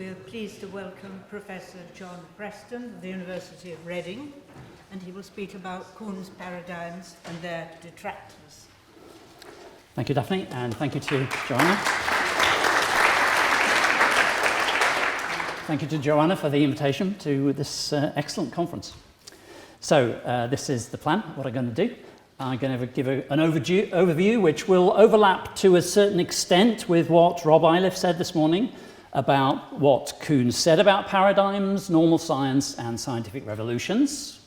we are pleased to welcome Professor John Preston of the University of Reading, and he will speak about Kuhn's paradigms and their detractors. Thank you, Daphne, and thank you to Joanna. Thank you to Joanna for the invitation to this excellent conference. So this is the plan, what I'm going to do. I'm going to give an overview which will overlap to a certain extent with what Rob Iliff said this morning about what Kuhn said about paradigms, normal science, and scientific revolutions.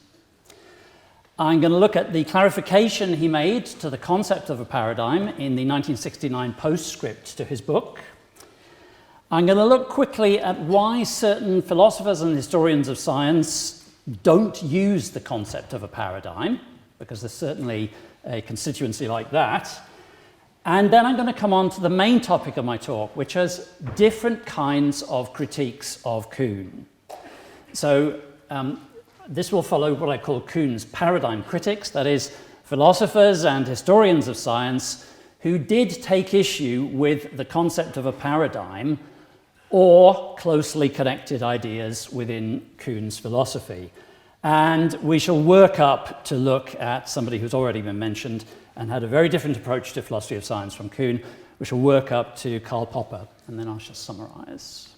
I'm going to look at the clarification he made to the concept of a paradigm in the 1969 postscript to his book. I'm going to look quickly at why certain philosophers and historians of science don't use the concept of a paradigm, because there's certainly a constituency like that. And then I'm going to come on to the main topic of my talk, which is different kinds of critiques of Kuhn. So this will follow what I call Kuhn's paradigm critics, that is, philosophers and historians of science who did take issue with the concept of a paradigm or closely connected ideas within Kuhn's philosophy. And we shall work up to look at somebody who's already been mentioned and had a very different approach to philosophy of science from Kuhn. We shall work up to Karl Popper, and then I shall summarize.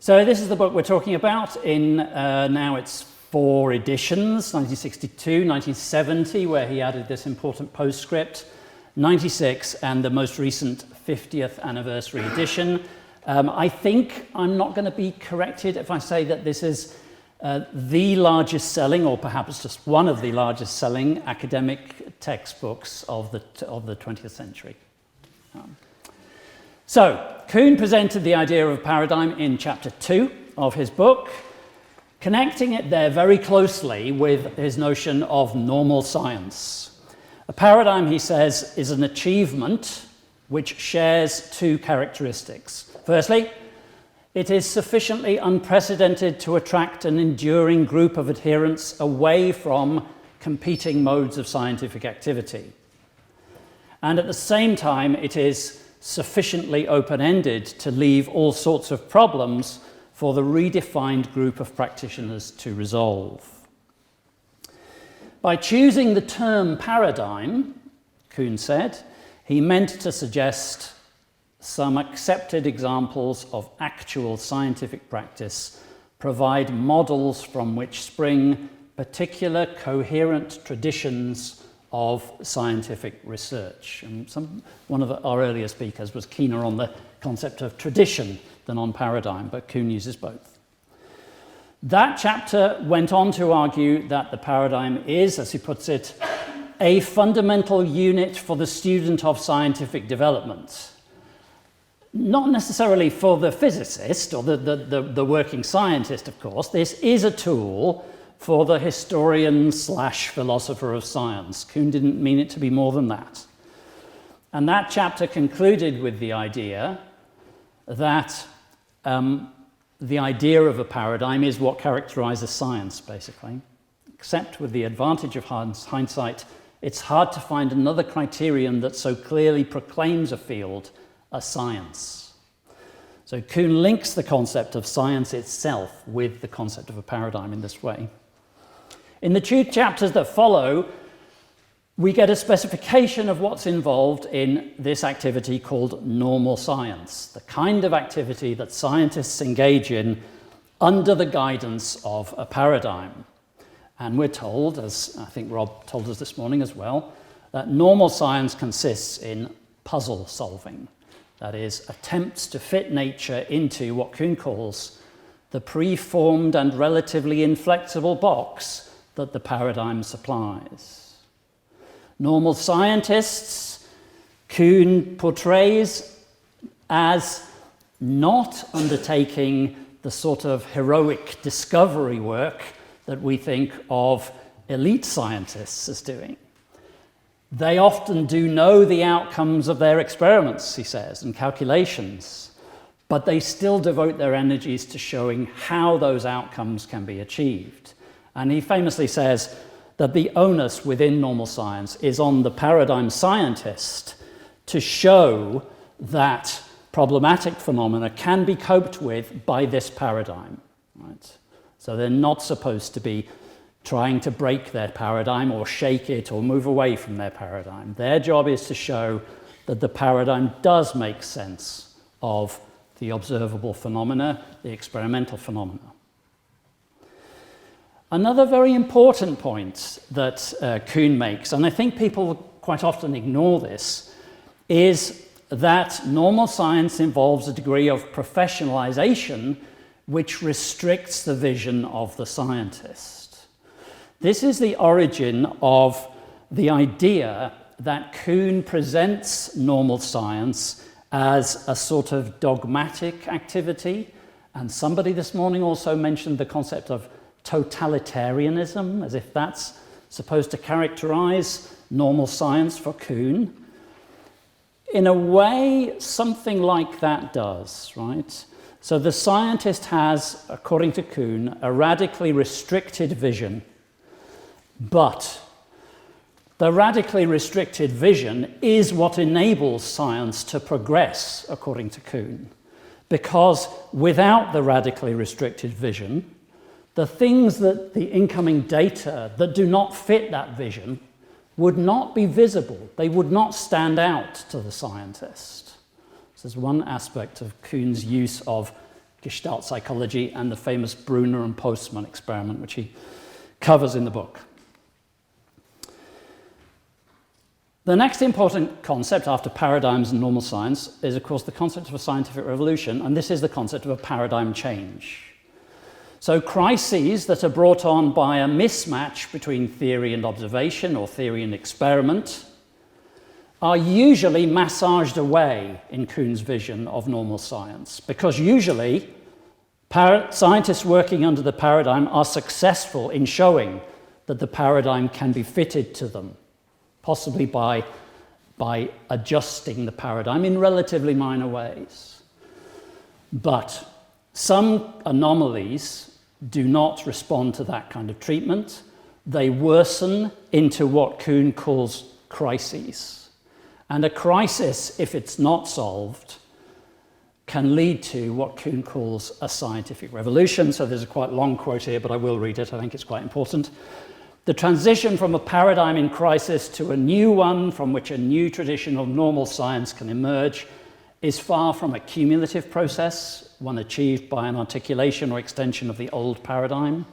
So this is the book we're talking about in now it's 4 editions, 1962, 1970, where he added this important postscript, 96, and the most recent 50th anniversary edition. I think I'm not going to be corrected if I say that this is the largest selling, or perhaps just one of the largest selling academic textbooks of the 20th century. So, Kuhn presented the idea of paradigm in chapter 2 of his book, connecting it there very closely with his notion of normal science. A paradigm, he says, is an achievement which shares 2 characteristics. Firstly, it is sufficiently unprecedented to attract an enduring group of adherents away from competing modes of scientific activity. And at the same time, it is sufficiently open-ended to leave all sorts of problems for the redefined group of practitioners to resolve. By choosing the term paradigm, Kuhn said, he meant to suggest some accepted examples of actual scientific practice provide models from which spring particular coherent traditions of scientific research. And one of our earlier speakers was keener on the concept of tradition than on paradigm, but Kuhn uses both. That chapter went on to argue that the paradigm is, as he puts it, a fundamental unit for the student of scientific development. Not necessarily for the physicist or the working scientist, of course. This is a tool for the historian/philosopher of science. Kuhn didn't mean it to be more than that. And that chapter concluded with the idea that the idea of a paradigm is what characterizes science, basically. Except with the advantage of hindsight, it's hard to find another criterion that so clearly proclaims a field a science. So Kuhn links the concept of science itself with the concept of a paradigm in this way. In the 2 chapters that follow, we get a specification of what's involved in this activity called normal science, the kind of activity that scientists engage in under the guidance of a paradigm. And we're told, as I think Rob told us this morning as well, that normal science consists in puzzle solving. That is, attempts to fit nature into what Kuhn calls the preformed and relatively inflexible box that the paradigm supplies. Normal scientists, Kuhn portrays as not undertaking the sort of heroic discovery work that we think of elite scientists as doing. They often do know the outcomes of their experiments, he says, and calculations, but they still devote their energies to showing how those outcomes can be achieved. And he famously says that the onus within normal science is on the paradigm scientist to show that problematic phenomena can be coped with by this paradigm. Right? So they're not supposed to be trying to break their paradigm or shake it or move away from their paradigm. Their job is to show that the paradigm does make sense of the observable phenomena, the experimental phenomena. Another very important point that Kuhn makes, and I think people quite often ignore this, is that normal science involves a degree of professionalization which restricts the vision of the scientist. This is the origin of the idea that Kuhn presents normal science as a sort of dogmatic activity, and somebody this morning also mentioned the concept of totalitarianism, as if that's supposed to characterize normal science for Kuhn. In a way, something like that does, right? So the scientist has, according to Kuhn, a radically restricted vision, but the radically restricted vision is what enables science to progress, according to Kuhn, because without the radically restricted vision, the things that the incoming data that do not fit that vision would not be visible. They would not stand out to the scientist. This is one aspect of Kuhn's use of Gestalt psychology and the famous Brunner and Postman experiment, which he covers in the book. The next important concept after paradigms and normal science is, of course, the concept of a scientific revolution, and this is the concept of a paradigm change. So crises that are brought on by a mismatch between theory and observation or theory and experiment are usually massaged away in Kuhn's vision of normal science, because usually scientists working under the paradigm are successful in showing that the paradigm can be fitted to them, possibly by adjusting the paradigm in relatively minor ways. But some anomalies do not respond to that kind of treatment. They worsen into what Kuhn calls crises. And a crisis, if it's not solved, can lead to what Kuhn calls a scientific revolution. So there's a quite long quote here, but I will read it. I think it's quite important. The transition from a paradigm in crisis to a new one from which a new tradition of normal science can emerge is far from a cumulative process, one achieved by an articulation or extension of the old paradigm.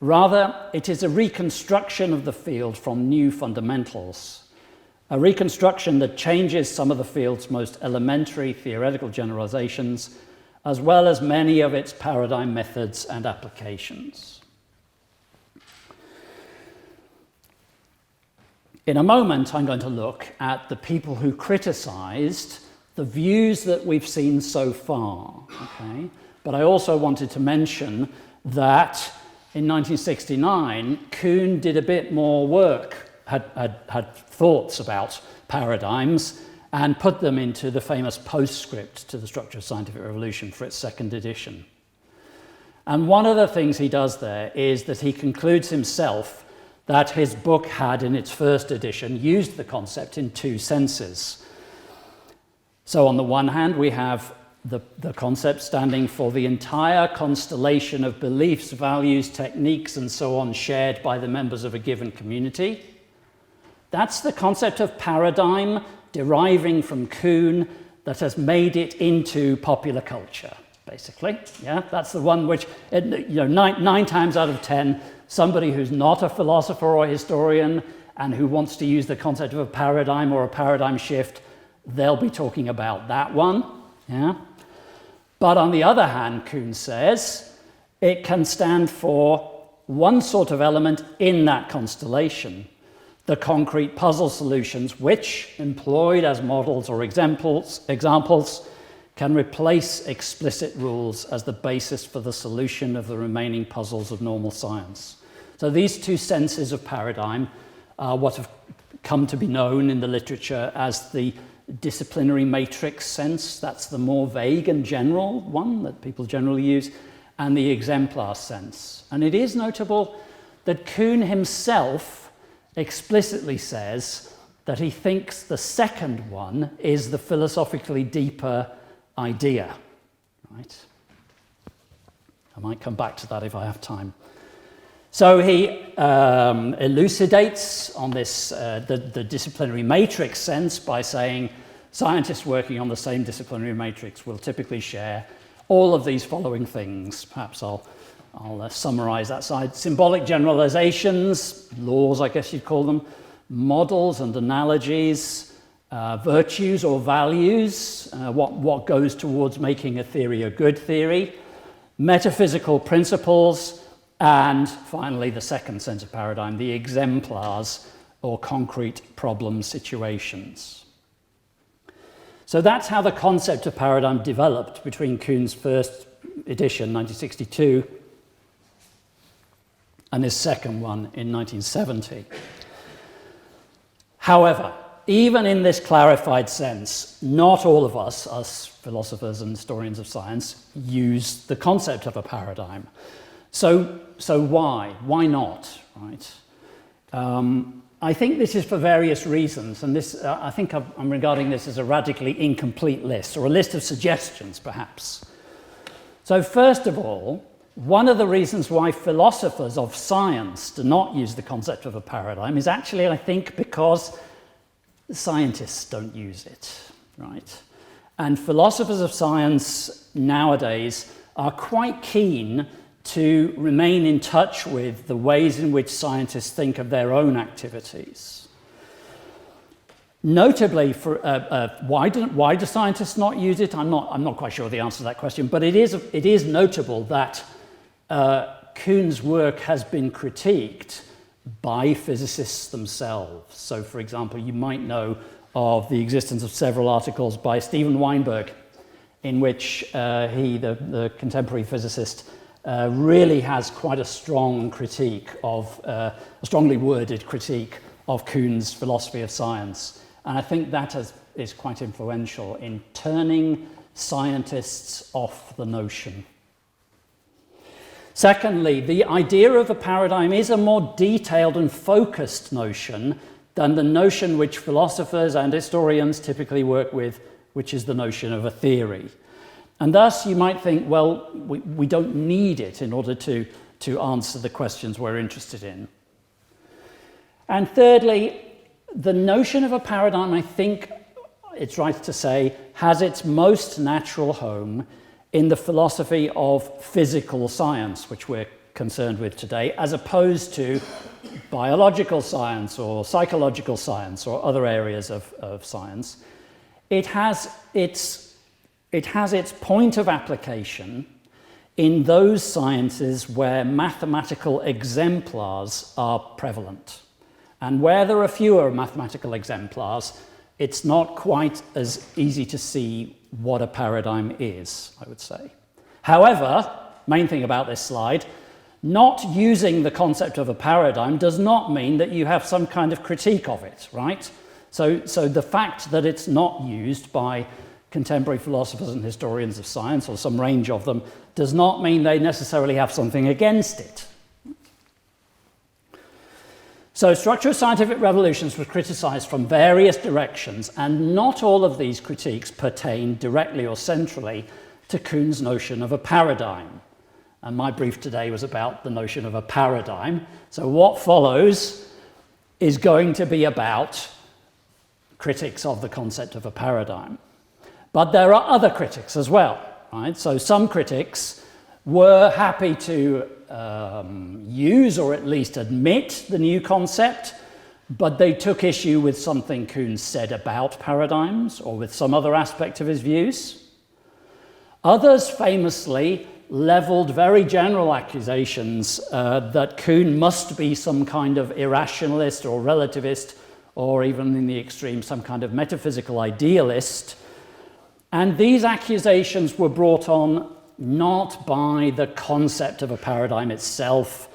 Rather, it is a reconstruction of the field from new fundamentals, a reconstruction that changes some of the field's most elementary theoretical generalizations, as well as many of its paradigm methods and applications. In a moment, I'm going to look at the people who criticized the views that we've seen so far, okay? But I also wanted to mention that in 1969, Kuhn did a bit more work, had thoughts about paradigms, and put them into the famous postscript to the Structure of Scientific Revolution for its second edition. And one of the things he does there is that he concludes himself that his book had, in its first edition, used the concept in two senses. So on the one hand, we have the concept standing for the entire constellation of beliefs, values, techniques, and so on shared by the members of a given community. That's the concept of paradigm deriving from Kuhn that has made it into popular culture, basically. Yeah, that's the one which, nine times out of 10, somebody who's not a philosopher or historian and who wants to use the concept of a paradigm or a paradigm shift, they'll be talking about that one. Yeah? But on the other hand, Kuhn says, it can stand for one sort of element in that constellation, the concrete puzzle solutions which, employed as models or examples, can replace explicit rules as the basis for the solution of the remaining puzzles of normal science. So these two senses of paradigm are what have come to be known in the literature as the disciplinary matrix sense. That's the more vague and general one that people generally use, and the exemplar sense. And it is notable that Kuhn himself explicitly says that he thinks the second one is the philosophically deeper idea, right? I might come back to that if I have time. So he elucidates on this, the disciplinary matrix sense by saying scientists working on the same disciplinary matrix will typically share all of these following things. Perhaps I'll summarize that side. Symbolic generalizations, laws I guess you'd call them, models and analogies, virtues or values, what goes towards making a theory a good theory, metaphysical principles, and finally the second sense of paradigm, the exemplars or concrete problem situations. So that's how the concept of paradigm developed between Kuhn's first edition, 1962, and his second one in 1970. However, even in this clarified sense, not all of us, as philosophers and historians of science, use the concept of a paradigm. So why? Why not? Right? I think this is for various reasons, and this I think I'm regarding this as a radically incomplete list, or a list of suggestions, perhaps. So first of all, one of the reasons why philosophers of science do not use the concept of a paradigm is actually, I think, because scientists don't use it, right? And philosophers of science nowadays are quite keen to remain in touch with the ways in which scientists think of their own activities. Notably, for why do scientists not use it? I'm not quite sure the answer to that question, but it is notable that Kuhn's work has been critiqued by physicists themselves. So, for example, you might know of the existence of several articles by Steven Weinberg, in which the contemporary physicist, really has quite a strong critique of, a strongly worded critique of Kuhn's philosophy of science. And I think that is quite influential in turning scientists off the notion. Secondly, the idea of a paradigm is a more detailed and focused notion than the notion which philosophers and historians typically work with, which is the notion of a theory. And thus you might think, well, we don't need it in order to answer the questions we're interested in. And thirdly, the notion of a paradigm, I think it's right to say, has its most natural home in the philosophy of physical science, which we're concerned with today, as opposed to biological science or psychological science or other areas of science. It has its point of application in those sciences where mathematical exemplars are prevalent. And where there are fewer mathematical exemplars, it's not quite as easy to see what a paradigm is, I would say. However, main thing about this slide, not using the concept of a paradigm does not mean that you have some kind of critique of it, right? So the fact that it's not used by contemporary philosophers and historians of science, or some range of them, does not mean they necessarily have something against it. So structure of scientific revolutions was criticized from various directions, and not all of these critiques pertain directly or centrally to Kuhn's notion of a paradigm. And my brief today was about the notion of a paradigm. So what follows is going to be about critics of the concept of a paradigm. But there are other critics as well, right? So some critics were happy to use or at least admit the new concept, but they took issue with something Kuhn said about paradigms or with some other aspect of his views. Others famously leveled very general accusations that Kuhn must be some kind of irrationalist or relativist, or even in the extreme, some kind of metaphysical idealist. And these accusations were brought on not by the concept of a paradigm itself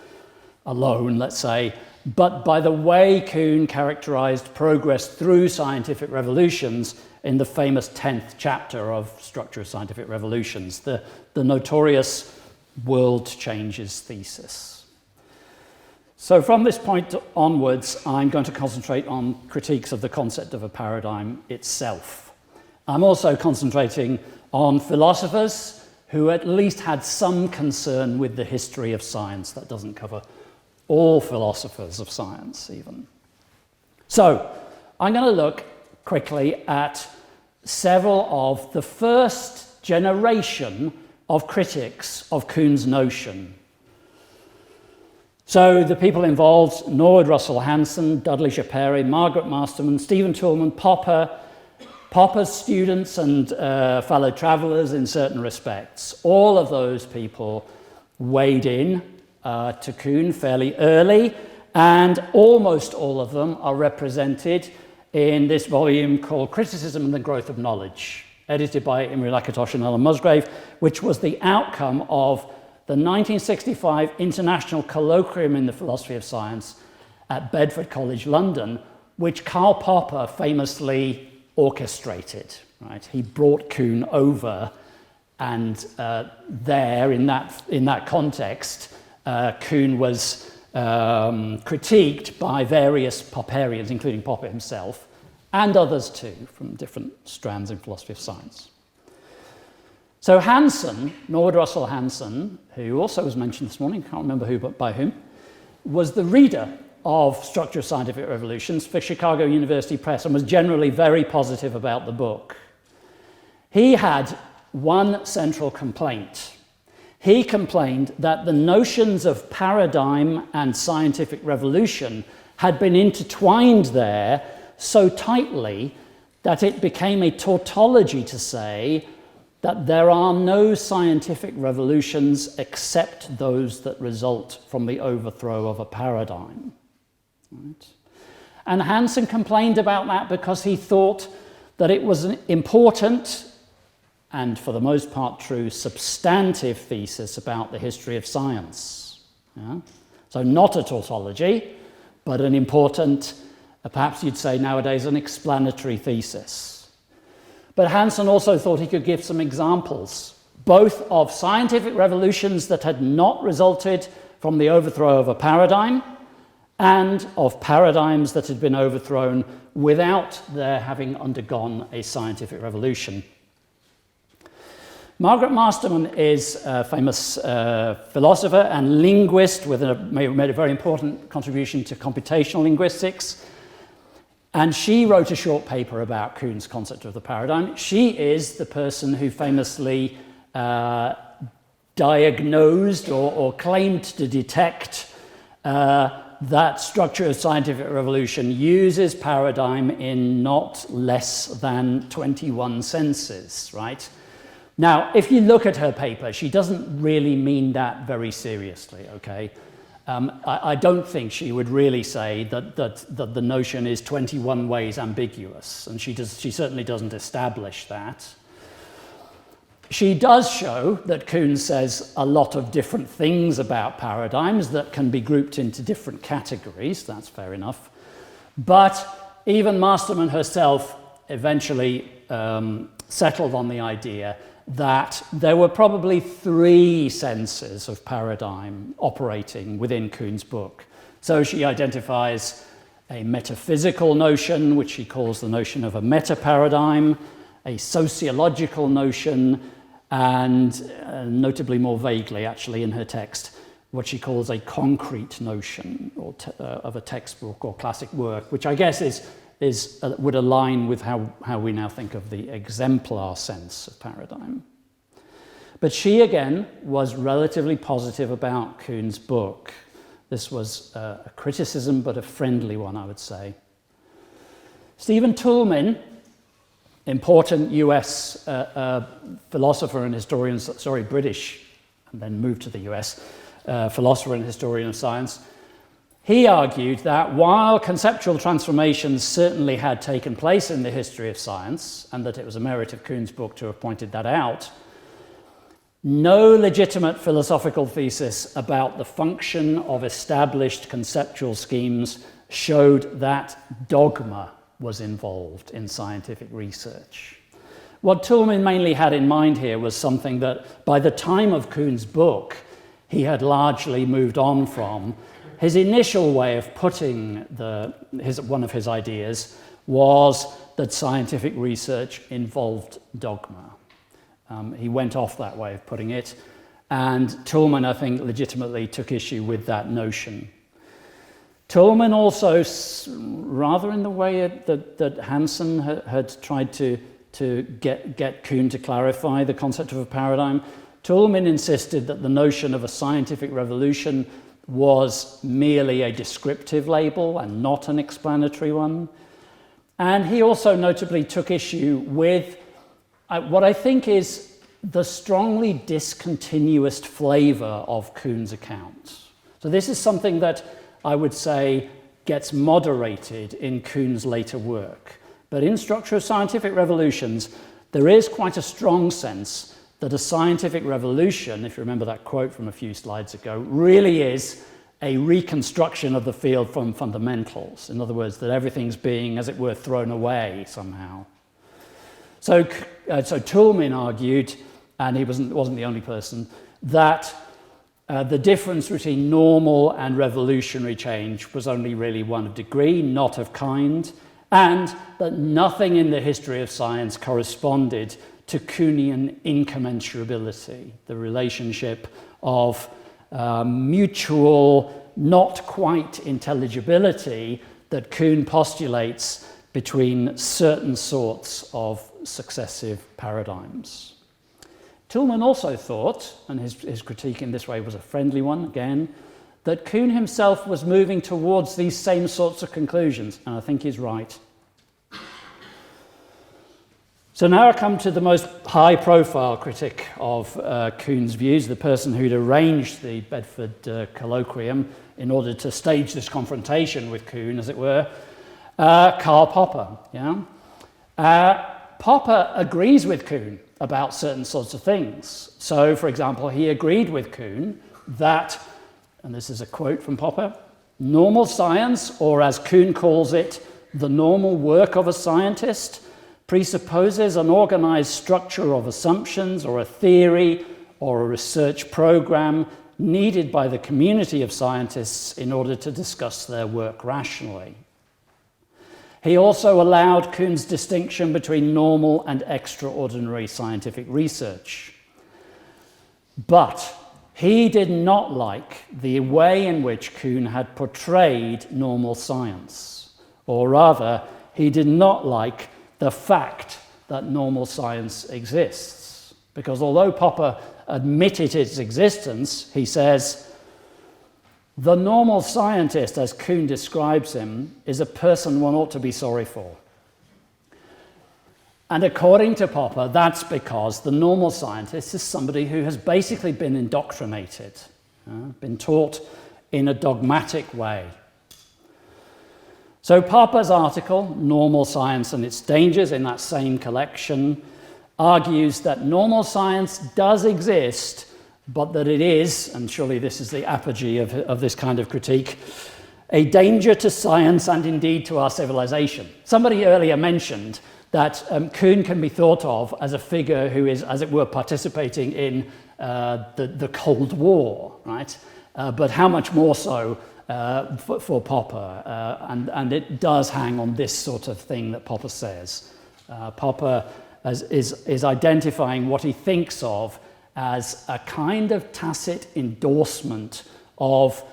alone, let's say, but by the way Kuhn characterized progress through scientific revolutions in the famous 10th chapter of Structure of Scientific Revolutions, the notorious world changes thesis. So from this point onwards, I'm going to concentrate on critiques of the concept of a paradigm itself. I'm also concentrating on philosophers who at least had some concern with the history of science. That doesn't cover all philosophers of science, even. So I'm going to look quickly at several of the first generation of critics of Kuhn's notion. So the people involved: Norwood Russell Hanson, Dudley Schaperi, Margaret Masterman, Stephen Toulmin, Popper's students and fellow travellers in certain respects. All of those people weighed in to Kuhn fairly early, and almost all of them are represented in this volume called Criticism and the Growth of Knowledge, edited by Imre Lakatos and Alan Musgrave, which was the outcome of the 1965 International Colloquium in the Philosophy of Science at Bedford College, London, which Karl Popper famously orchestrated. Right? He brought Kuhn over, and there, in that context, Kuhn was critiqued by various Popperians, including Popper himself, and others too, from different strands in philosophy of science. So Hanson, Norwood Russell Hanson, who also was mentioned this morning, can't remember who, but by whom, was the reader of Structure of Scientific Revolutions for Chicago University Press and was generally very positive about the book. He had one central complaint. He complained that the notions of paradigm and scientific revolution had been intertwined there so tightly that it became a tautology to say that there are no scientific revolutions except those that result from the overthrow of a paradigm. Right? And Hanson complained about that because he thought that it was an important and, for the most part, true substantive thesis about the history of science. Yeah? So not a tautology, but an important, perhaps you'd say nowadays, an explanatory thesis. But Hanson also thought he could give some examples, both of scientific revolutions that had not resulted from the overthrow of a paradigm, and of paradigms that had been overthrown without their having undergone a scientific revolution. Margaret Masterman is a famous philosopher and linguist made a very important contribution to computational linguistics. And she wrote a short paper about Kuhn's concept of the paradigm. She is the person who famously diagnosed or claimed to detect that Structure of Scientific Revolution uses paradigm in not less than 21 senses, right? Now, if you look at her paper, she doesn't really mean that very seriously, okay? I don't think she would really say that the notion is 21 ways ambiguous, and she certainly doesn't establish that. She does show that Kuhn says a lot of different things about paradigms that can be grouped into different categories. That's fair enough. But even Masterman herself eventually settled on the idea that there were probably three senses of paradigm operating within Kuhn's book. So she identifies a metaphysical notion, which she calls the notion of a meta-paradigm, a sociological notion, and notably more vaguely, actually, in her text, what she calls a concrete notion of a textbook or classic work, which I guess would align with how we now think of the exemplar sense of paradigm. But she, again, was relatively positive about Kuhn's book. This was a criticism, but a friendly one, I would say. Stephen Toulmin, important US philosopher and historian, British, and then moved to the US, philosopher and historian of science, he argued that while conceptual transformations certainly had taken place in the history of science, and that it was a merit of Kuhn's book to have pointed that out, no legitimate philosophical thesis about the function of established conceptual schemes showed that dogma was involved in scientific research. What Toulmin mainly had in mind here was something that, by the time of Kuhn's book, he had largely moved on from, his initial way of putting one of his ideas was that scientific research involved dogma. He went off that way of putting it, and Toulmin, I think, legitimately took issue with that notion. Toulmin also, rather in the way that Hansen had tried to get Kuhn to clarify the concept of a paradigm, Toulmin insisted that the notion of a scientific revolution was merely a descriptive label and not an explanatory one. And he also notably took issue with what I think is the strongly discontinuous flavour of Kuhn's account. So this is something that I would say gets moderated in Kuhn's later work. But in Structure of Scientific Revolutions, there is quite a strong sense that a scientific revolution, if you remember that quote from a few slides ago, really is a reconstruction of the field from fundamentals. In other words, that everything's being, as it were, thrown away somehow. So Toulmin argued, and he wasn't the only person, that the difference between normal and revolutionary change was only really one of degree, not of kind, and that nothing in the history of science corresponded to Kuhnian incommensurability, the relationship of mutual, not quite intelligibility that Kuhn postulates between certain sorts of successive paradigms. Toulmin also thought, and his critique in this way was a friendly one again, that Kuhn himself was moving towards these same sorts of conclusions, and I think he's right. So now I come to the most high-profile critic of Kuhn's views, the person who'd arranged the Bedford colloquium in order to stage this confrontation with Kuhn, as it were, Karl Popper. Yeah? Popper agrees with Kuhn about certain sorts of things. So, for example, he agreed with Kuhn that, and this is a quote from Popper, normal science, or as Kuhn calls it, the normal work of a scientist, presupposes an organized structure of assumptions or a theory or a research program needed by the community of scientists in order to discuss their work rationally. He also allowed Kuhn's distinction between normal and extraordinary scientific research. But he did not like the way in which Kuhn had portrayed normal science, or rather, he did not like the fact that normal science exists. Because although Popper admitted its existence, he says, the normal scientist, as Kuhn describes him, is a person one ought to be sorry for. And according to Popper, that's because the normal scientist is somebody who has basically been indoctrinated, been taught in a dogmatic way. So Popper's article, Normal Science and Its Dangers, in that same collection, argues that normal science does exist, but that it is, and surely this is the apogee of this kind of critique, a danger to science and indeed to our civilization. Somebody earlier mentioned that Kuhn can be thought of as a figure who is, as it were, participating in the Cold War, right? But how much more so for Popper, and it does hang on this sort of thing that Popper says. Popper is identifying what he thinks of as a kind of tacit endorsement of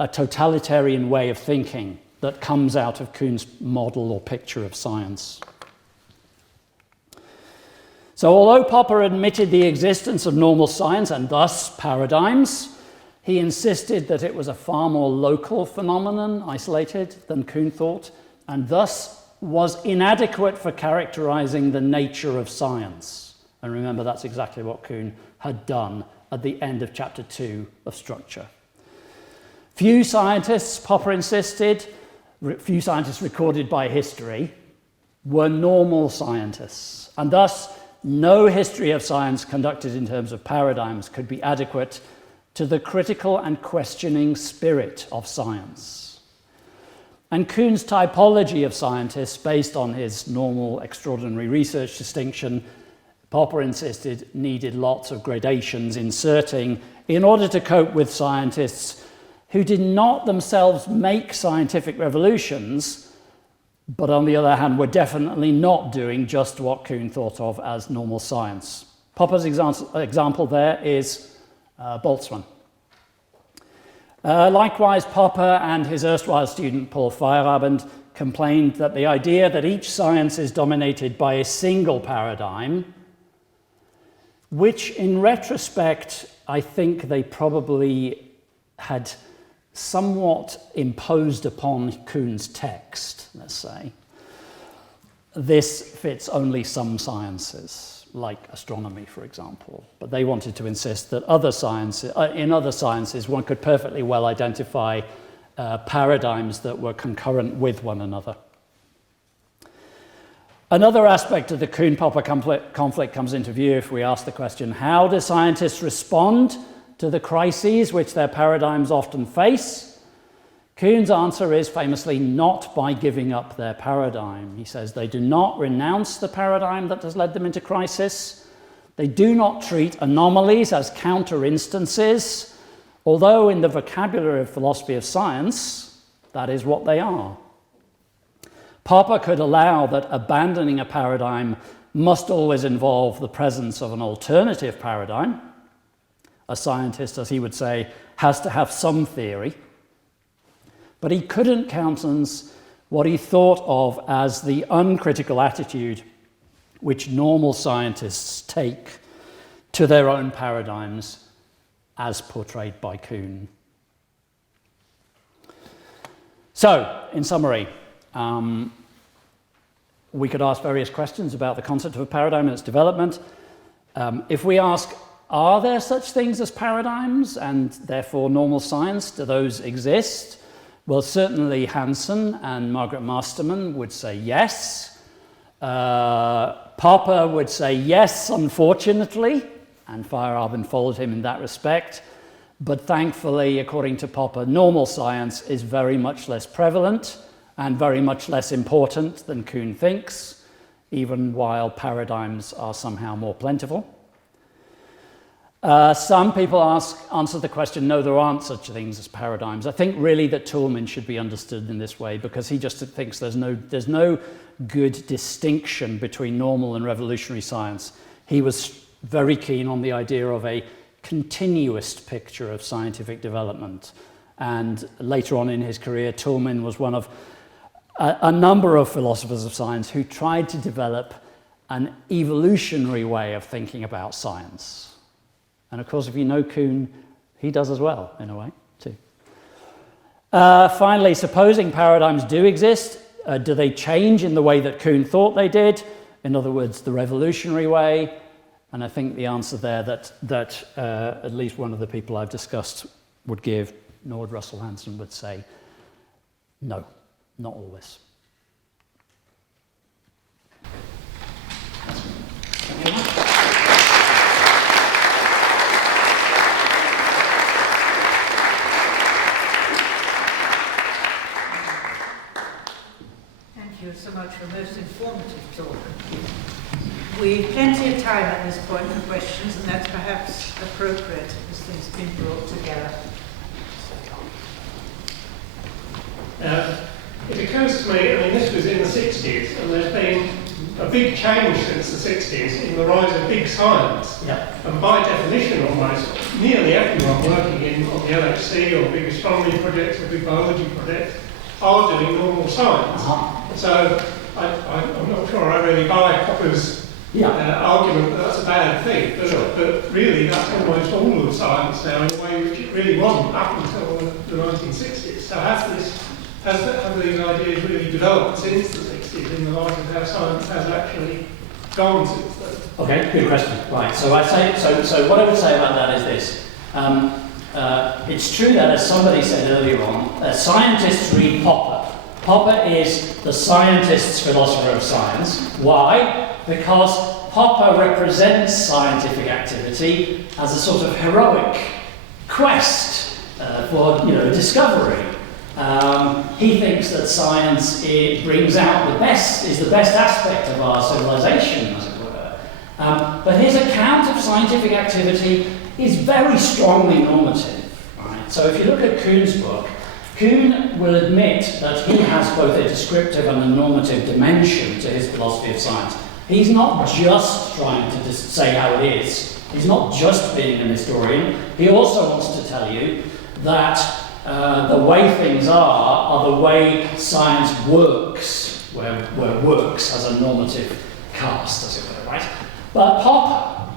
a totalitarian way of thinking that comes out of Kuhn's model or picture of science. So although Popper admitted the existence of normal science and thus paradigms, he insisted that it was a far more local phenomenon, isolated, than Kuhn thought, and thus was inadequate for characterizing the nature of science. And remember, that's exactly what Kuhn had done at the end of chapter 2 of Structure. Few scientists, Popper insisted, few scientists recorded by history, were normal scientists, and thus no history of science conducted in terms of paradigms could be adequate to the critical and questioning spirit of science. And Kuhn's typology of scientists, based on his normal extraordinary research distinction, Popper insisted needed lots of gradations inserting in order to cope with scientists who did not themselves make scientific revolutions, but on the other hand were definitely not doing just what Kuhn thought of as normal science. Popper's example there is Boltzmann. Likewise, Popper and his erstwhile student Paul Feyerabend complained that the idea that each science is dominated by a single paradigm, which in retrospect I think they probably had somewhat imposed upon Kuhn's text, let's say. This fits only some sciences, like astronomy, for example. But they wanted to insist that in other sciences, one could perfectly well identify paradigms that were concurrent with one another. Another aspect of the Kuhn-Popper conflict comes into view if we ask the question, how do scientists respond to the crises which their paradigms often face? Kuhn's answer is famously not by giving up their paradigm. He says they do not renounce the paradigm that has led them into crisis. They do not treat anomalies as counter-instances, although in the vocabulary of philosophy of science, that is what they are. Popper could allow that abandoning a paradigm must always involve the presence of an alternative paradigm. A scientist, as he would say, has to have some theory. But he couldn't countenance what he thought of as the uncritical attitude which normal scientists take to their own paradigms as portrayed by Kuhn. So, in summary, we could ask various questions about the concept of a paradigm and its development. If we ask, are there such things as paradigms and therefore normal science? Do those exist? Well, certainly Hansen and Margaret Masterman would say yes. Popper would say yes, unfortunately, and Feyerabend followed him in that respect. But thankfully, according to Popper, normal science is very much less prevalent and very much less important than Kuhn thinks, even while paradigms are somehow more plentiful. Some people answer the question, no, there aren't such things as paradigms. I think really that Toulmin should be understood in this way because he just thinks there's no good distinction between normal and revolutionary science. He was very keen on the idea of a continuous picture of scientific development. And later on in his career, Toulmin was one of a number of philosophers of science who tried to develop an evolutionary way of thinking about science. And of course, if you know Kuhn, he does as well, in a way, too. Finally, supposing paradigms do exist, do they change in the way that Kuhn thought they did? In other words, the revolutionary way? And I think the answer there that at least one of the people I've discussed would give, Nord Russell Hansen would say, no, not always. Thank you very much. Thank you so much for a most informative talk. We've plenty of time at this point for questions, and that's perhaps appropriate as things have been brought together. It occurs to me, I mean, this was in the 60s, and there's been a big change since the 60s in the rise of big science. Yeah. And by definition, almost, nearly everyone working on the LHC or big astronomy projects or big biology projects are doing normal science. So I'm not sure I really buy Popper's argument that that's a bad thing, but really that's almost all of science now in a way which it really wasn't up until the 1960s. So have these ideas really developed since the 60s in the light of how science has actually gone since then? Okay, good question. Right, so what I would say about that is this. It's true that, as somebody said earlier on, scientists read Popper. Popper is the scientist's philosopher of science. Why? Because Popper represents scientific activity as a sort of heroic quest for discovery. He thinks that science brings out is the best aspect of our civilization, as it were. But his account of scientific activity is very strongly normative. Right? So if you look at Kuhn's book, Kuhn will admit that he has both a descriptive and a normative dimension to his philosophy of science. He's not just trying to just say how it is. He's not just being an historian. He also wants to tell you that the way things are the way science works, where works has a normative cast, as it were, right? But Popper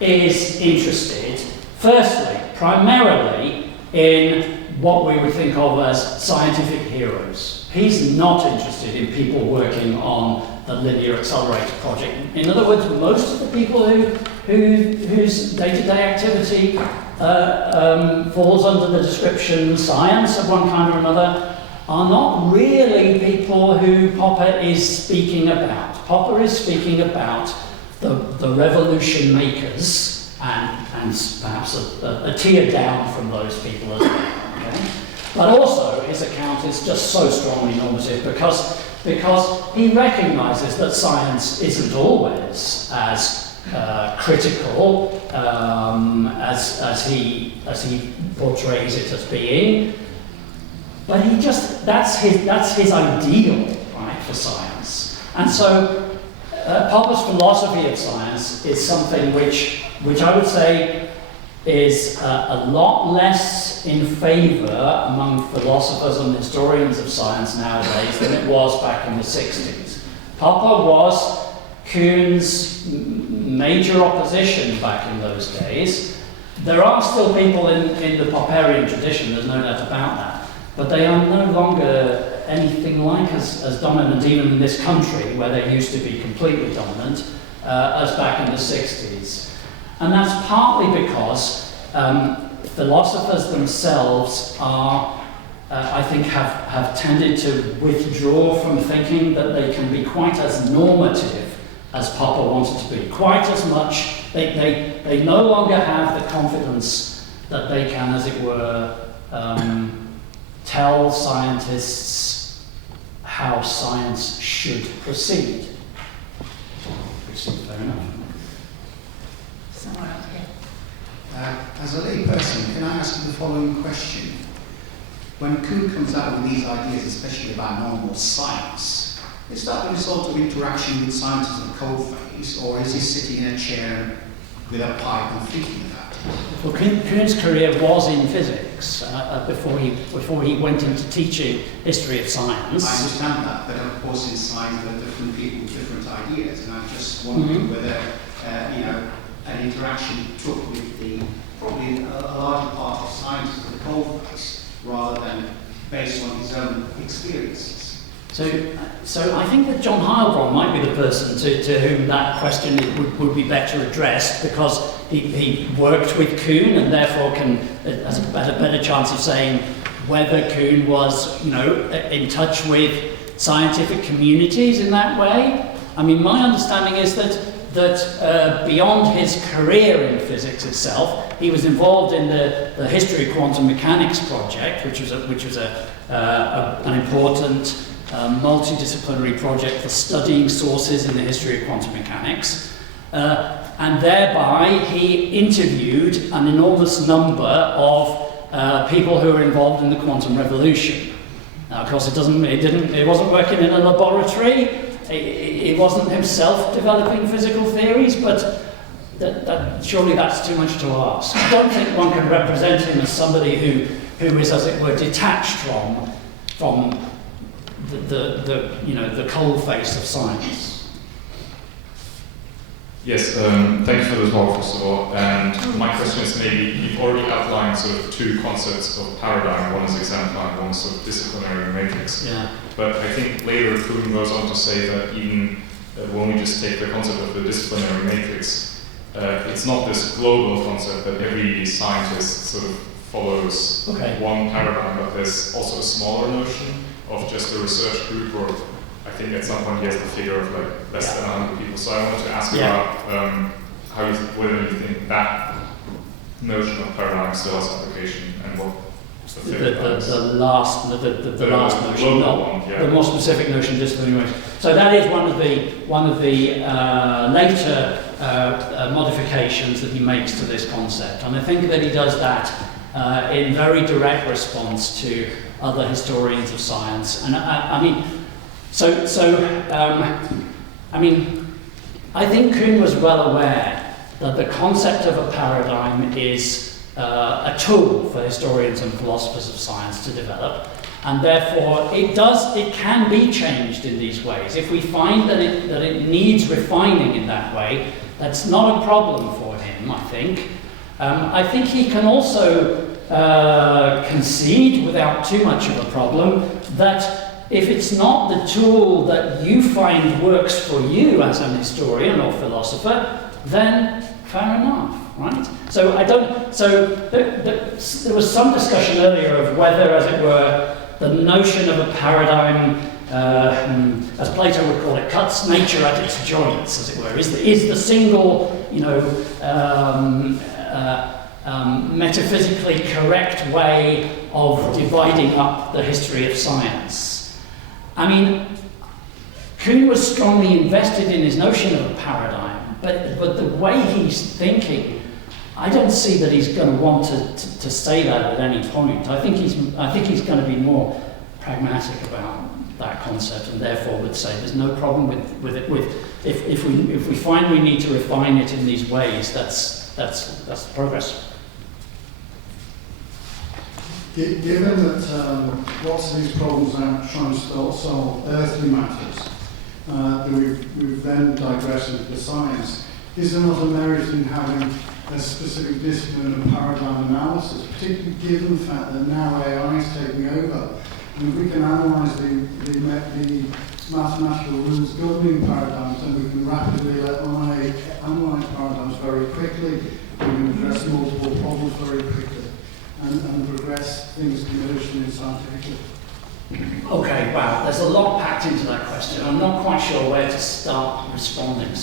is interested, firstly, primarily in what we would think of as scientific heroes. He's not interested in people working on the linear accelerator project. In other words, most of the people whose day-to-day activity falls under the description science of one kind or another are not really people who Popper is speaking about. Popper is speaking about the revolution makers and perhaps a tier down from those people as well. Okay? But also his account is just so strongly normative because he recognises that science isn't always as critical as he portrays it as being, but that's his ideal, right, for science. And so Popper's philosophy of science is something which I would say is a lot less in favour among philosophers and historians of science nowadays than it was back in the 60s. Popper was Kuhn's major opposition back in those days. There are still people in the Popperian tradition, there's no doubt about that, but they are no longer anything like as dominant, even in this country, where they used to be completely dominant, as back in the 60s. And that's partly because philosophers themselves are, I think, have tended to withdraw from thinking that they can be quite as normative as Popper wanted to be. Quite as much, they no longer have the confidence that they can, as it were, tell scientists how science should proceed. Which seems fair enough. Someone else here. As a lay person, can I ask you the following question? When Kuhn comes out with these ideas, especially about normal science, is that the result of interaction with scientists in the cold phase, or is he sitting in a chair with a pipe and thinking about it? Well, Kuhn's career was in physics before he went into teaching history of science. I understand that, but of course in science there are different people with different ideas, and I'm just wondering whether an interaction took with probably a larger part of science in the cold phase, rather than based on his own experiences. So I think that John Heilbronn might be the person to whom that question would be better addressed, because he worked with Kuhn and therefore has a better chance of saying whether Kuhn was, in touch with scientific communities in that way. I mean, my understanding is that beyond his career in physics itself, he was involved in the History of Quantum Mechanics project, which was an important multidisciplinary project for studying sources in the history of quantum mechanics, and thereby he interviewed an enormous number of people who were involved in the quantum revolution. Now, of course, it wasn't working in a laboratory. He wasn't himself developing physical theories, but surely that's too much to ask. I don't think one can represent him as somebody who is, as it were, detached from the cold face of science. Yes, thank you for the talk, first of all. And my question is, maybe you've already outlined sort of two concepts of paradigm. One is exemplar, one is sort of disciplinary matrix. Yeah. But I think later Kuhn goes on to say that even when we just take the concept of the disciplinary matrix, it's not this global concept that every scientist sort of follows one paradigm, but there's also a smaller notion of just a research group, or I think at some point he has the figure of like less than 100 people. So I wanted to ask about whether you think that notion of paradigm still has application, and what the last notion, the more specific notion, disciplinary matrix. So that is one of the later modifications that he makes to this concept, and I think that he does that in very direct response to other historians of science. And I think Kuhn was well aware that the concept of a paradigm is a tool for historians and philosophers of science to develop, and therefore it can be changed in these ways. If we find that it needs refining in that way, that's not a problem for him, I think. I think he can also concede without too much of a problem that if it's not the tool that you find works for you as an historian or philosopher, then fair enough, right? So there was some discussion earlier of whether, as it were, the notion of a paradigm, as Plato would call it, cuts nature at its joints, as it were, is the single, metaphysically correct way of dividing up the history of science. I mean, Kuhn was strongly invested in his notion of a paradigm, but the way he's thinking, I don't see that he's going to want to say that at any point. I think he's going to be more pragmatic about that concept, and therefore would say there's no problem with it. If we find we need to refine it in these ways, that's progress. Given that lots of these problems are trying to solve earthly matters, that we've then digressed into the science, is there not a merit in having a specific discipline of paradigm analysis, particularly given the fact that now AI is taking over? And if we can analyse the mathematical rules governing paradigms, then we can rapidly analyse paradigms very quickly, we can address multiple problems very quickly, and progress things commercially and scientifically. Okay, wow, there's a lot packed into that question. I'm not quite sure where to start responding.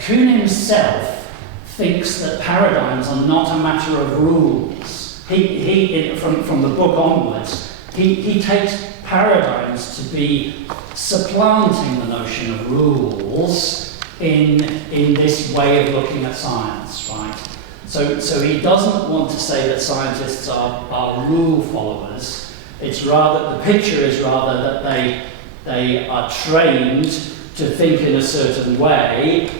Kuhn himself thinks that paradigms are not a matter of rules. From the book onwards, he takes paradigms to be supplanting the notion of rules in this way of looking at science, right? So he doesn't want to say that scientists are rule followers. It's rather, the picture is rather that they are trained to think in a certain way,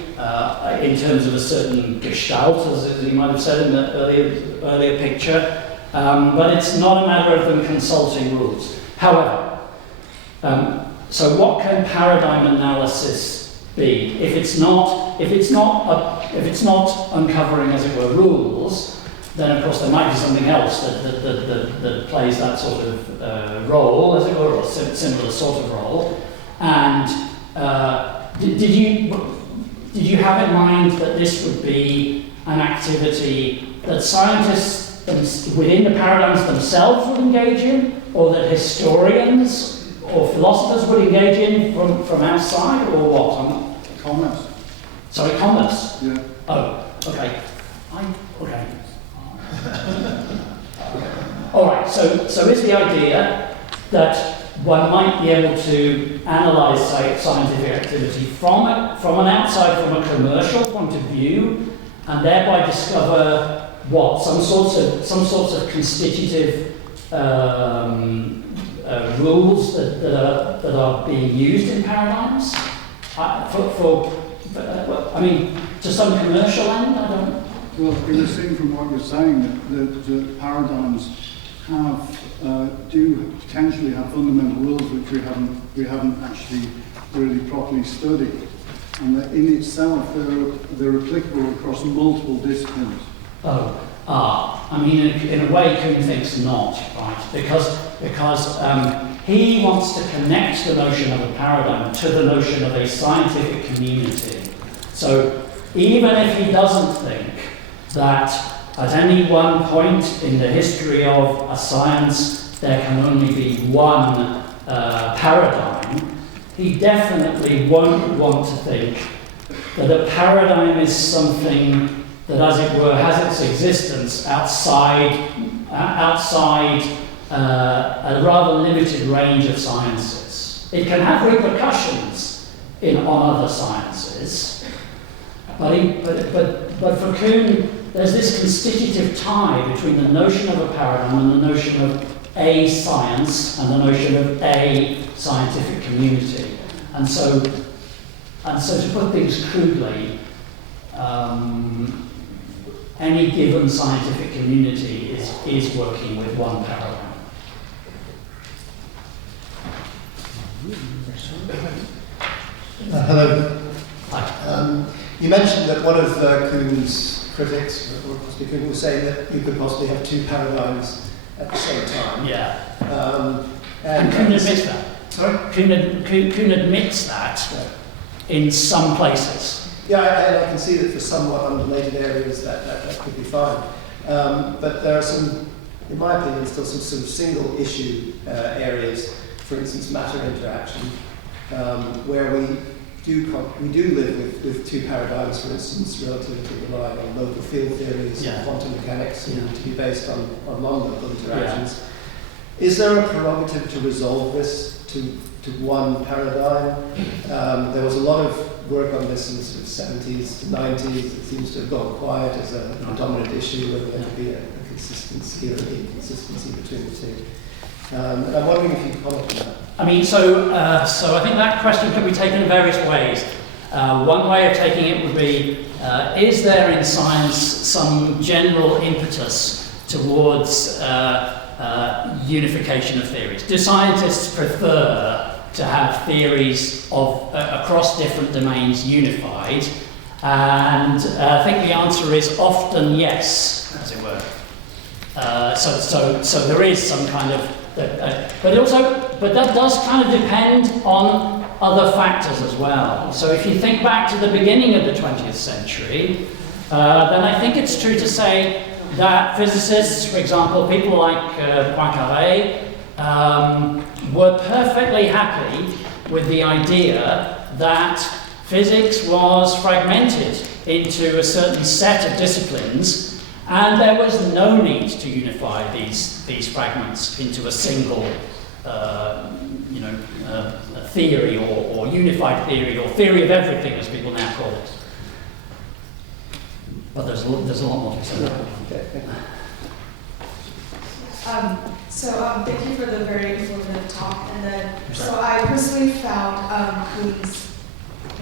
in terms of a certain gestalt, as he might have said in the earlier picture, but it's not a matter of them consulting rules. However, so what can paradigm analysis be if it's not uncovering, as it were, rules? Then of course there might be something else that plays that sort of role, as it were, or similar sort of role. And did you have in mind that this would be an activity that scientists within the paradigms themselves would engage in, or that historians or philosophers would engage in from outside, or what? Commerce. Sorry, commerce? Yeah. Oh, okay. Okay. All right, so is the idea that one might be able to analyse, say, scientific activity from an outside, from a commercial point of view, and thereby discover what? Some sorts of constitutive rules that are being used in paradigms? I mean, to some commercial end, I don't. Well, it would seem from what you're saying that paradigms do potentially have fundamental rules which we haven't actually really properly studied, and that in itself they're applicable across multiple disciplines. I mean, in a way, Kuhn thinks not, right? Because he wants to connect the notion of a paradigm to the notion of a scientific community. So even if he doesn't think that at any one point in the history of a science there can only be one paradigm, he definitely won't want to think that a paradigm is something that, as it were, has its existence outside a rather limited range of sciences. It can have repercussions on other sciences, But for Kuhn, there's this constitutive tie between the notion of a paradigm and the notion of a science and the notion of a scientific community. And so to put things crudely, any given scientific community is working with one paradigm. Hello. Hi. You mentioned that one of Kuhn's critics, or possibly Kuhn, was saying that you could possibly have two paradigms at the same time. Yeah. And Kuhn admits that. Sorry? Kuhn admits that in some places. Yeah, I can see that for somewhat undulated areas that could be fine. But there are some, in my opinion, still some sort of single issue areas, for instance, matter interaction, where we do live with two paradigms, for instance, relativity relying on local field theories, and quantum mechanics seem to be based on non-local interactions. Yeah. Is there a prerogative to resolve this to one paradigm? There was a lot of work on this in the sort of 70s to 90s. It seems to have gone quiet as a dominant issue, whether there could be a consistency or an inconsistency between the two. And I'm wondering if you could comment on that. I mean, so I think that question can be taken in various ways. One way of taking it would be, is there in science some general impetus towards unification of theories? Do scientists prefer to have theories of across different domains unified? And I think the answer is often yes, as it were. So there is some kind of, but that does kind of depend on other factors as well. So if you think back to the beginning of the 20th century, then I think it's true to say that physicists, for example, people like Poincaré, were perfectly happy with the idea that physics was fragmented into a certain set of disciplines, and there was no need to unify these fragments into a single theory or unified theory or theory of everything, as people now call it. But there's a lot more to say. Thank you for the very informative talk. And then, so I personally found Kuhn's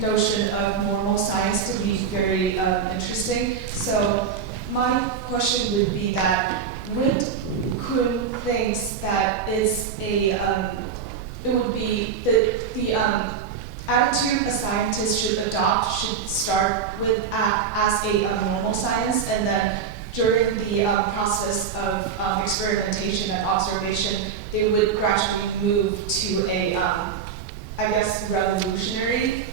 notion of normal science to be very interesting. So my question would be that would Kuhn thinks that is it would be the attitude a scientist should adopt should start with as a normal science, and then during the process of experimentation and observation, they would gradually move to a, revolutionary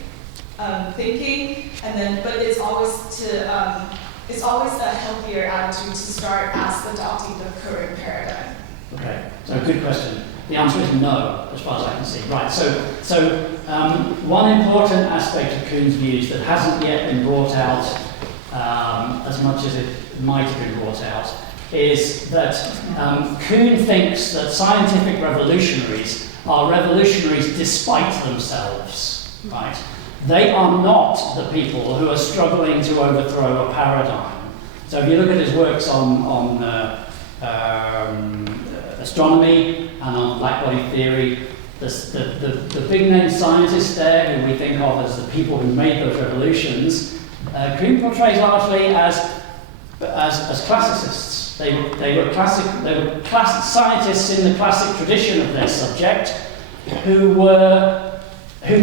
thinking, and then, but it's always a healthier attitude to start as adopting the current paradigm. Okay, so good question. The answer is no, as far as I can see. Right, so one important aspect of Kuhn's views that hasn't yet been brought out as much as it might have been brought out is that Kuhn thinks that scientific revolutionaries are revolutionaries despite themselves, right? They are not the people who are struggling to overthrow a paradigm. So if you look at his works on astronomy and on black body theory, the big name scientists there, who we think of as the people who made those revolutions, Kuhn portrays largely as classicists. They were classic scientists in the classic tradition of their subject, who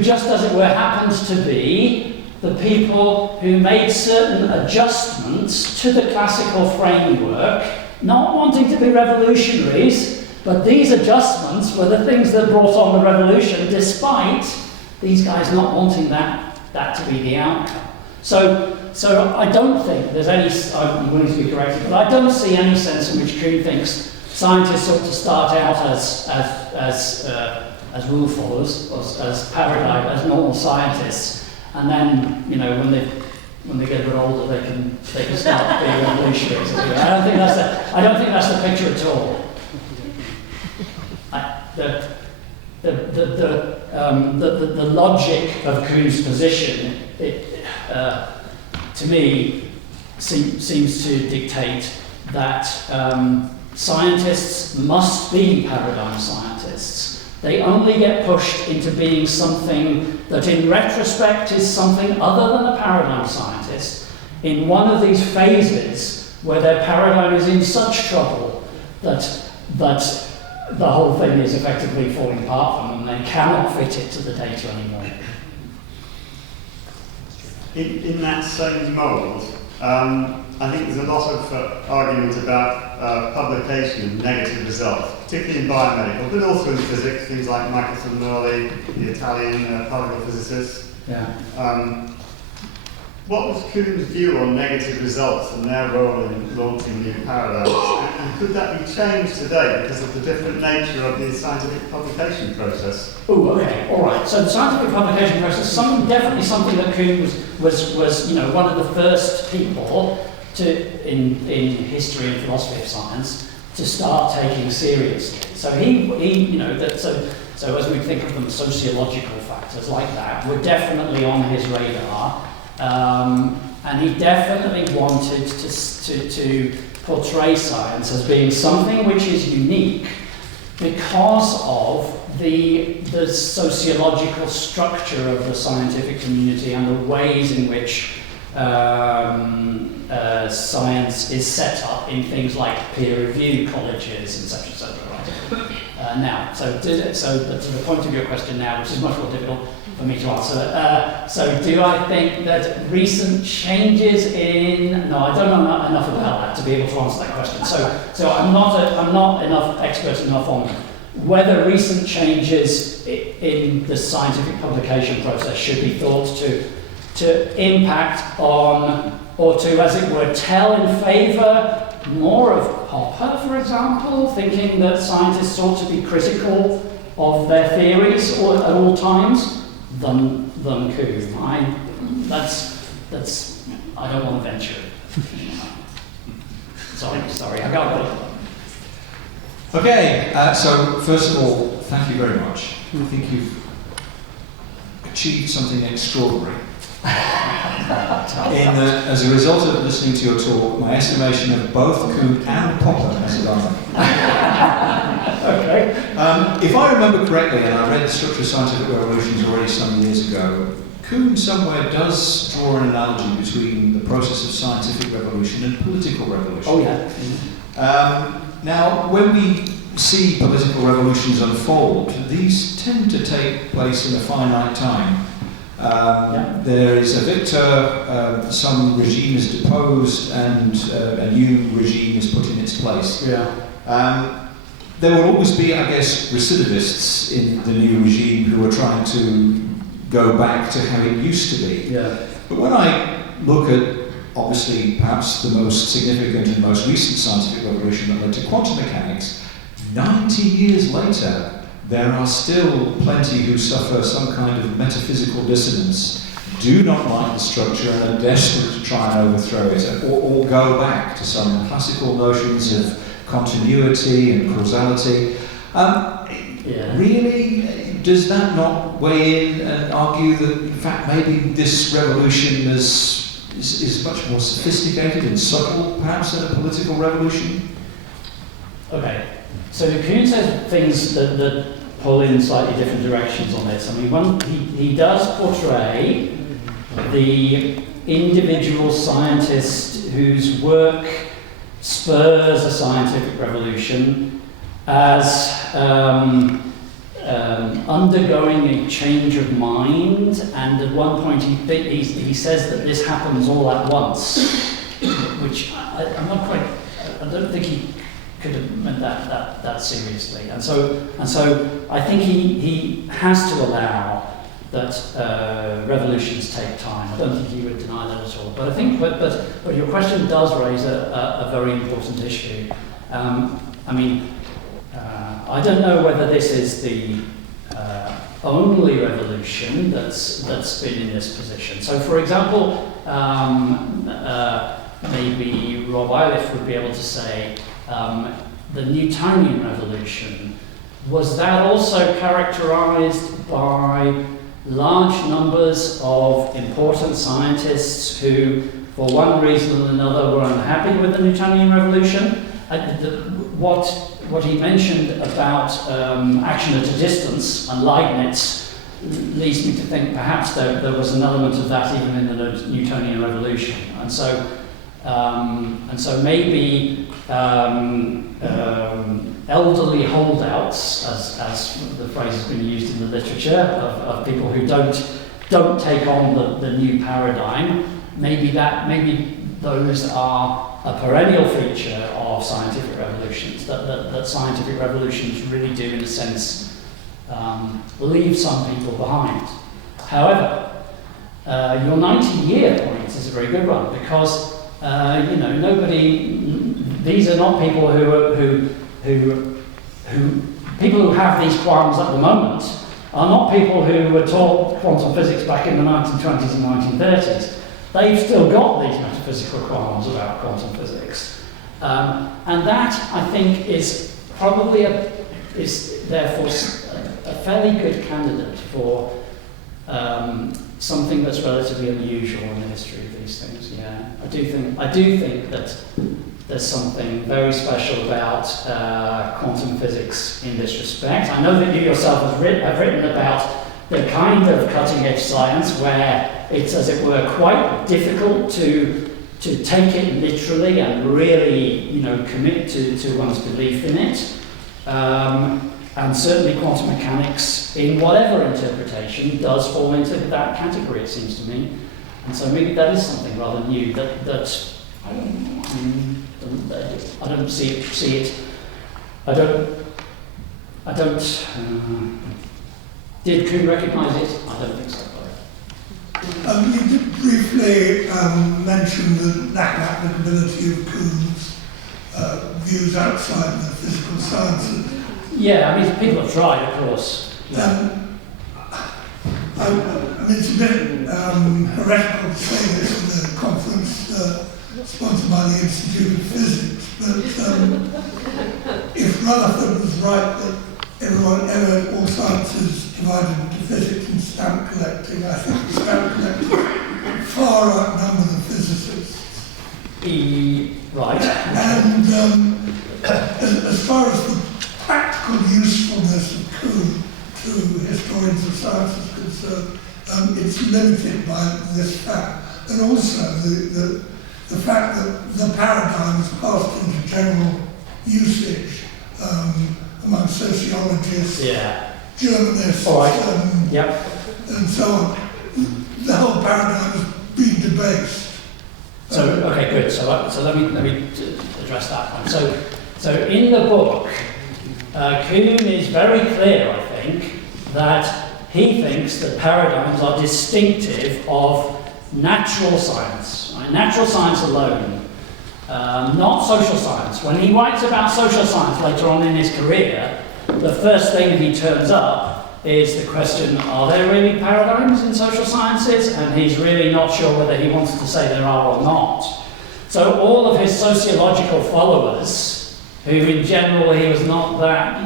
just as it were happened to be the people who made certain adjustments to the classical framework, not wanting to be revolutionaries, but these adjustments were the things that brought on the revolution, despite these guys not wanting that to be the outcome. So I don't think there's any, I'm willing to be corrected, but I don't see any sense in which Kuhn thinks scientists ought to start out as rule followers, as paradigm, as normal scientists, and then, when they get a bit older, they can start being revolutionaries. I don't think that's the picture at all. The logic of Kuhn's position, to me, seems to dictate that scientists must be paradigm scientists. They only get pushed into being something that in retrospect is something other than a paradigm scientist in one of these phases where their paradigm is in such trouble that the whole thing is effectively falling apart from them. They cannot fit it to the data anymore. In that same mould, I think there's a lot of argument about publication of negative results, particularly in biomedical, but also in physics, things like Michael Tolemaic, the Italian particle physicist. Yeah. What was Kuhn's view on negative results and their role in launching new paradigms? And could that be changed today because of the different nature of the scientific publication process? Oh, okay, all right. So the scientific publication process, definitely something that Kuhn was one of the first people in history and philosophy of science to start taking seriously. So so as we think of them, sociological factors like that were definitely on his radar. And he definitely wanted to portray science as being something which is unique because of the sociological structure of the scientific community and the ways in which science is set up in things like peer review colleges, etc., etc. Right? To the point of your question now, which is much more difficult for me to answer. So do I think that recent changes in... No, I don't know enough about that to be able to answer that question. So I'm not enough expert enough on whether recent changes in the scientific publication process should be thought to impact on, or to, as it were, tell in favour more of Popper, for example, thinking that scientists ought to be critical of their theories at all times, than Kuhn. I don't want to venture. Sorry, I got it. Okay, so first of all, thank you very much. I think you've achieved something extraordinary. As a result of listening to your talk, my estimation of both Kuhn and Popper has gone. Okay. If I remember correctly, and I read The Structure of Scientific Revolutions already some years ago, Kuhn somewhere does draw an analogy between the process of scientific revolution and political revolution. Oh, yeah. Now, when we see political revolutions unfold, these tend to take place in a finite time. There is a victor, some regime is deposed, and a new regime is put in its place. Yeah. There will always be, I guess, recidivists in the new regime who are trying to go back to how it used to be. Yeah. But when I look at, obviously, perhaps the most significant and most recent scientific revolution that led to quantum mechanics, 90 years later, there are still plenty who suffer some kind of metaphysical dissonance, do not like the structure and are desperate to try and overthrow it, or go back to some classical notions of continuity and causality. Really, does that not weigh in and argue that, in fact, maybe this revolution is much more sophisticated and subtle, perhaps, than a political revolution? Okay. So Kuhn says things that pull in slightly different directions on this. I mean, he does portray the individual scientist whose work spurs a scientific revolution as undergoing a change of mind, and at one point he says that this happens all at once, which I'm not quite... I don't think he could have meant that seriously, and so I think he has to allow that revolutions take time. I don't think he would deny that at all. But I think, but your question does raise a very important issue. I don't know whether this is the only revolution that's been in this position. So, for example, maybe Rob Eiliff would be able to say. The Newtonian revolution, was that also characterized by large numbers of important scientists who for one reason or another, were unhappy with the Newtonian revolution. What he mentioned about action at a distance and Leibniz leads me to think perhaps there was an element of that even in the Newtonian revolution. And so maybe elderly holdouts, as the phrase has been used in the literature, of people who don't take on the new paradigm, maybe those are a perennial feature of scientific revolutions, that scientific revolutions really do, in a sense, leave some people behind. However, your 90-year point is a very good one, because these are not people people who have these qualms at the moment are not people who were taught quantum physics back in the 1920s and 1930s. They've still got these metaphysical qualms about quantum physics. And that, I think, is probably therefore a fairly good candidate for something that's relatively unusual in the history of these things. Yeah, I do think that there's something very special about quantum physics in this respect. I know that you yourself have written about the kind of cutting-edge science where it's, as it were, quite difficult to take it literally and really, commit to one's belief in it. And certainly quantum mechanics, in whatever interpretation, does fall into that category, it seems to me. And so maybe that is something rather new that I don't see it. I don't. Did Kuhn recognise it? I don't think so. You did briefly mention the lack of applicability of Kuhn's views outside the physical sciences. Yeah, I mean, people have tried, of course. It's a bit heretical to say this in the conference sponsored by the Institute of Physics, but if Rutherford was right that all science is divided into physics and stamp collecting, I think stamp collecting far outnumber the physicists. Right. And as far as the practical usefulness of Kuhn to historians of science is concerned, it's limited by this fact. And also the fact that the paradigm is passed into general usage among sociologists, journalists, and so on. The whole paradigm is being debased. So, okay, good. So let me address that one. So in the book, Kuhn is very clear, I think, that he thinks that paradigms are distinctive of natural science, right? Natural science alone, not social science. When he writes about social science later on in his career, the first thing he turns up is the question, are there really paradigms in social sciences? And he's really not sure whether he wants to say there are or not. So all of his sociological followers, who in general he was not that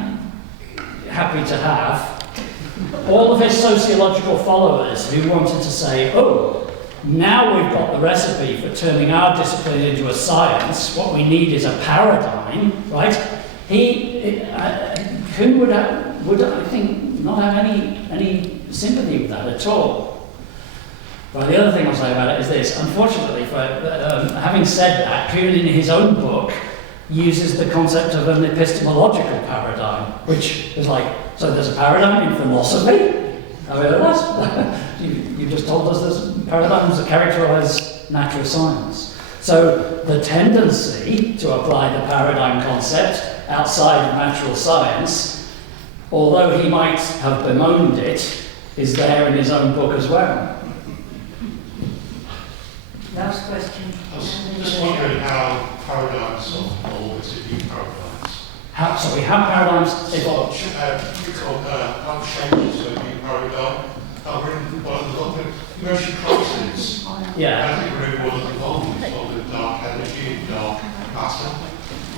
happy to have, all of his sociological followers who wanted to say, oh, now we've got the recipe for turning our discipline into a science, what we need is a paradigm, right? Kuhn would I think, not have any sympathy with that at all. But the other thing I'll say about it is this. Unfortunately, having said that, Kuhn in his own book uses the concept of an epistemological paradigm, which is like, so there's a paradigm in philosophy? Have you heard that? You just told us there's paradigms that characterize natural science. So the tendency to apply the paradigm concept outside of natural science, although he might have bemoaned it, is there in his own book as well. Last question. I was just wondering how paradigms are always new paradigms. How paradigms evolve. How changes a new paradigm. Motion crisis. Yeah. I think we're one of the problems of dark energy and dark matter.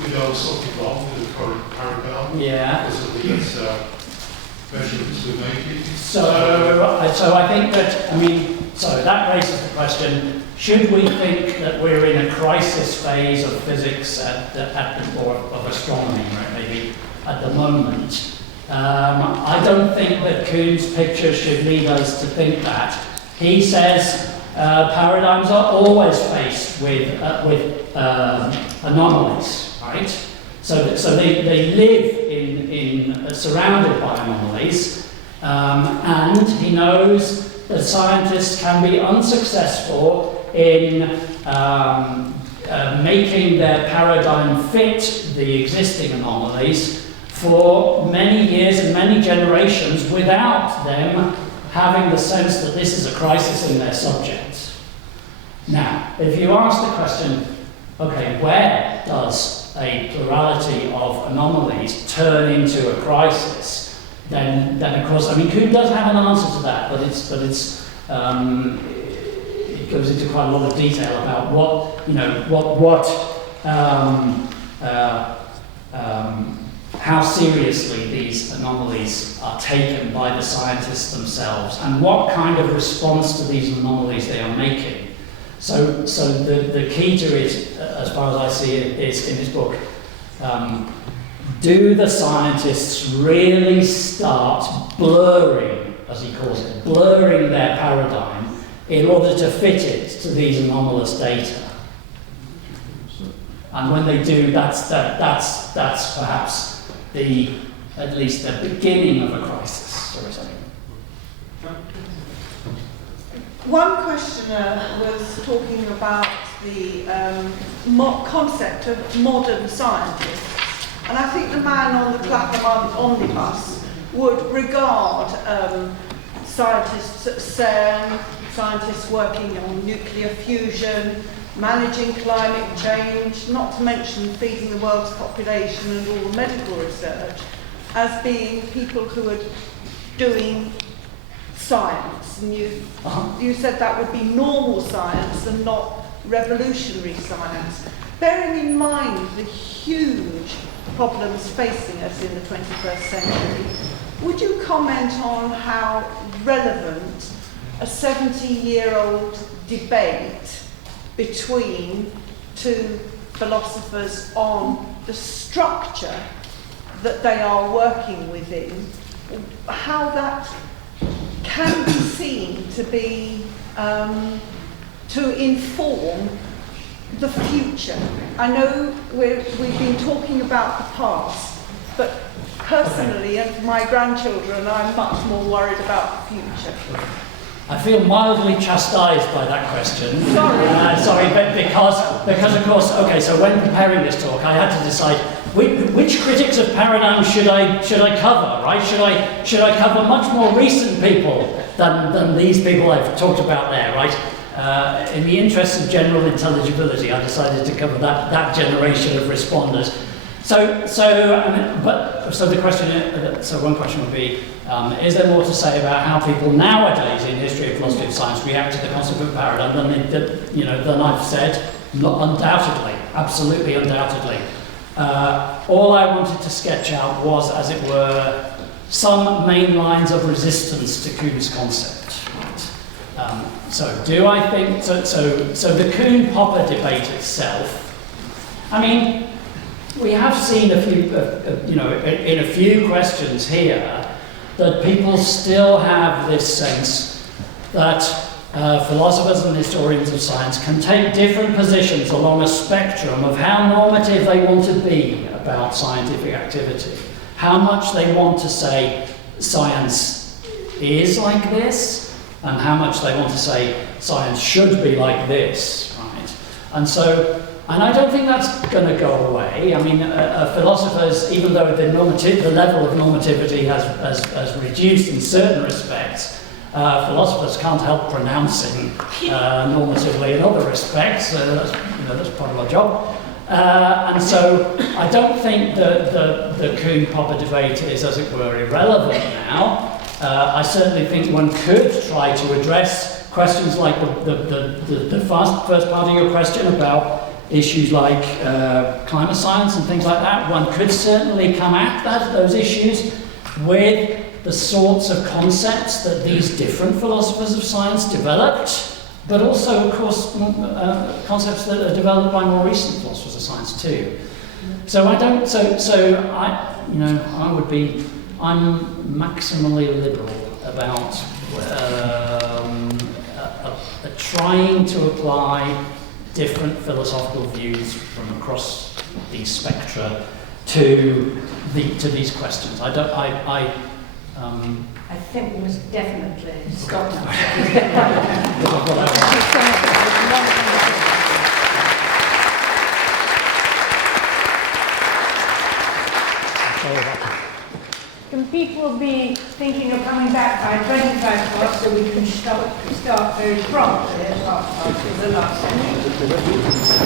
We know something wrong with the current paradigm. Yeah. Because of these measurements we're making. So I think that, So that raises the question, should we think that we're in a crisis phase of physics or of astronomy, maybe, at the moment? I don't think that Kuhn's picture should lead us to think that. He says paradigms are always faced with anomalies, right? So they live in surrounded by anomalies, and he knows that scientists can be unsuccessful in making their paradigm fit the existing anomalies for many years and many generations without them having the sense that this is a crisis in their subject. Now, if you ask the question, okay, where does a plurality of anomalies turn into a crisis? Then of course, I mean, Kuhn does have an answer to that, but it goes into quite a lot of detail about how seriously these anomalies are taken by the scientists themselves, and what kind of response to these anomalies they are making. So the key to it, as far as I see it, is in his book. Do the scientists really start blurring, as he calls it, blurring their paradigm in order to fit it to these anomalous data? And when they do, that's perhaps at least the beginning of a crisis. Sorry, sorry. One questioner was talking about the concept of modern scientists. And I think the man on the Clapham omnibus would regard scientists at CERN, scientists working on nuclear fusion, managing climate change, not to mention feeding the world's population and all the medical research, as being people who are doing science. And you said that would be normal science and not revolutionary science. Bearing in mind the huge problems facing us in the 21st century, would you comment on how relevant a 70-year-old debate between two philosophers on the structure that they are working within, how that can be seen to be to inform the future? I know we've been talking about the past, but personally, and for my grandchildren, I'm much more worried about the future. I feel mildly chastised by that question. Sorry, but because of course, okay. So when preparing this talk, I had to decide which critics of paradigm should I cover, right? Should I cover much more recent people than these people I've talked about there, right? In the interest of general intelligibility, I decided to cover that generation of responders. So the question, so one question would be, is there more to say about how people nowadays in history of philosophy of science react to the concept of paradigm than I've said? Undoubtedly, absolutely undoubtedly. All I wanted to sketch out was, as it were, some main lines of resistance to Kuhn's concept. So do I think, so the Kuhn-Popper debate itself, I mean, we have seen a few, in a few questions here, that people still have this sense that philosophers and historians of science can take different positions along a spectrum of how normative they want to be about scientific activity, how much they want to say science is like this, and how much they want to say science should be like this, right? And I don't think that's going to go away. I mean, philosophers, even though the level of normativity has reduced in certain respects, philosophers can't help pronouncing normatively in other respects. That's part of our job. And so I don't think the Kuhn-Popper debate is, as it were, irrelevant now. I certainly think one could try to address questions like the first part of your question about issues like climate science and things like that. One could certainly come at those issues with the sorts of concepts that these different philosophers of science developed, but also, of course, concepts that are developed by more recent philosophers of science too. So I'm maximally liberal about trying to apply different philosophical views from across these spectra to these questions. I think we must definitely stop now. Can people be thinking of coming back by 25 past so we can start very promptly at half past the last session?